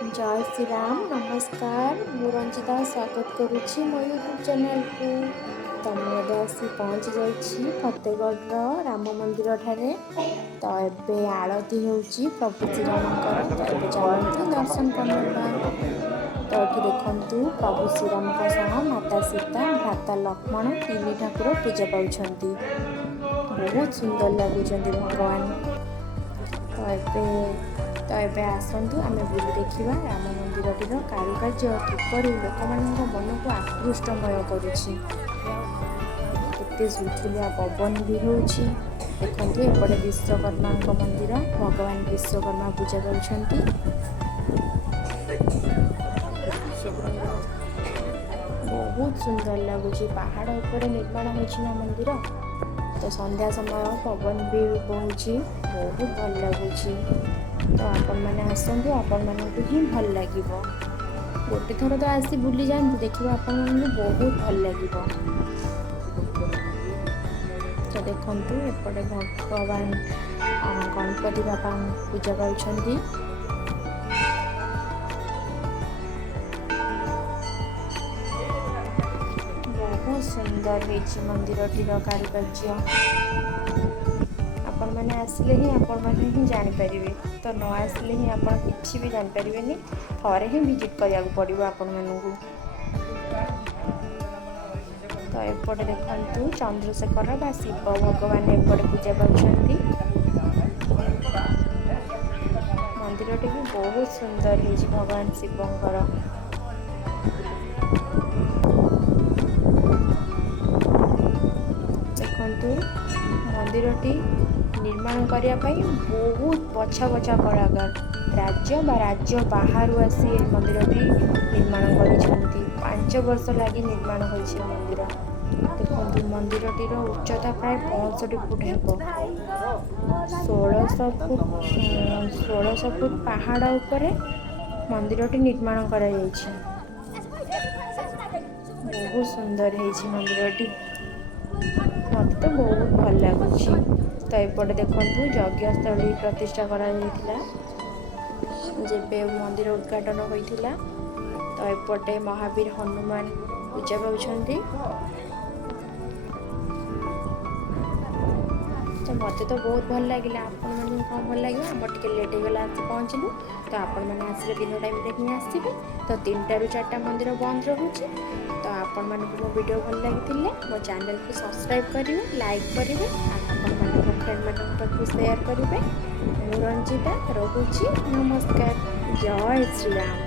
जय श्री राम नमस्कार मु रंजिता स्वागत करुच्ची मो यूट्यूब चैनल को। तो मुझे आसी पहुँची जाइए फतेहगढ़ राम मंदिर ठारे। तो ये आरती होची प्रभु श्रीरामकर। तो ये चलती दर्शन करना। तो ये देखु प्रभु श्रीराम माता सीता भ्राता लक्ष्मण तीन ठाकुर पूजा पाँच बहुत सुंदर लगुच भगवान। तो ये आसतु आम बुली देखा राम मंदिर कारुकार्य किपर लोक मन को आकृष्टमय करुच्ची। सुलसुलिया पवन भी होची। देखते एपटे विश्वकर्मा मंदिर भगवान विश्वकर्मा पूजा कर बहुत सुंदर लगुच। पहाड़ ऊपर निर्माण होना मंदिर। तो संध्या समय पवन भी बहुची बहुत भल लगुच। तो आपण मैंने आसतु आपण मानक ही भल लगे। गोटे थर तो आसी बुली जातु देखिए आपण बहुत भल लगे। तो देखु एपटे भगवान गणपति बाबा पूजा कर बहुत सुंदर है मंदिर कारुकार्य। आपण मैंने आसिले ही आपण मैंने ही जानीपर। तो न आसिले ही आप किसी भी जानीपर थे ही विजिट करा पड़ो आपण मानू। तो एपटे देखु चंद्रशेखर बा शिव भगवान एपटे पूजा कर मंदिर टी भी बहुत सुंदर है भगवान शिवंकर। देखु मंदिरटी निर्माण करने बहुत बछा बछा कलाकार राज्य राज्य बाहर आसी मंदिरटी निर्माण कर 5 वर्ष लगी निर्माण हो मंदिर। देखो मंदिरटीर उच्चता प्राय 65 फुट है। 1600 फुट पहाड़ उपर मंदिरटी निर्माण कर बहुत सुंदर है मंदिरटी। मत तो बहुत भल लगुच। तो एपटे देखु यज्ञस्थली प्रतिष्ठा करा जेबे मंदिर उद्घाटन होता। तो एपटे महावीर हनुमान पूजा पाँच। तो मत तो बहुत भल लगे। आपण मैंने कौन भल लगे आम टे लेट होगा आसी पहुँचलु। तो आपण मैंने आसिले दिन टाइम ही आसबे। तो 3टा ରୁ 4टा मंदिर बंद रोचे। तो आपण मानक मो वीडियो भल लगी मो चैनल को सब्सक्राइब करेंगे लाइक करेंगे और फ्रेंड मान शेयर करेंगे। मु रंजिता रोची नमस्कार। जय श्री राम।